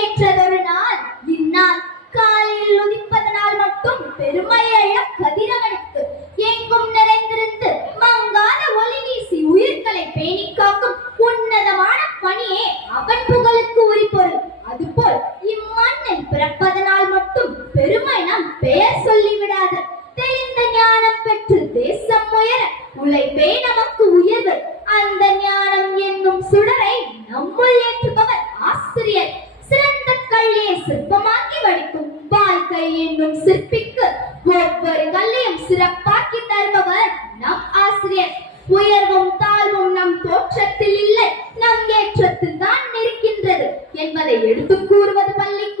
ஏற்றதொரு நாள் இந்நாள். காலையில் உதிப்பதனால் மட்டும் பெருமையல்ல கதிரவனுக்கு. எங்கும் நிறைந்திருந்து மங்காத ஒளி வீசி உயிர்களை பேணி காக்கும் உன்னதமான பணியே அவன் புகழுக்கு உரிபொருள். அதுபோல் இம்மண்ணில் பிறப்பதனால் மட்டும் பெருமை நம் பெயர் சொல்லிவிடாது. தெளிந்த ஞானம் பெற்று தேசம் உயர உழைப்பே நமக்கு உயர்வு. அந்த ஞானம் என்னும் சுடரை நம்முள் ஏற்றுபவர் ஆசிரியர். சிறந்த கல்லியை சிற்பமாக்கி வடிக்கும் வாழ்க்கை என்னும் சிற்பிக்கு ஒவ்வொரு கல்லையும் சிறப்பாக்கி தருபவர் நம் ஆசிரியர். உயர்வும் தாழ்வும் நம் தோற்றத்தில் இல்லை, நம் ஏற்றத்தில் தான் இருக்கின்றது என்பதை எடுத்து கூறுவது பள்ளிக்கூடம்.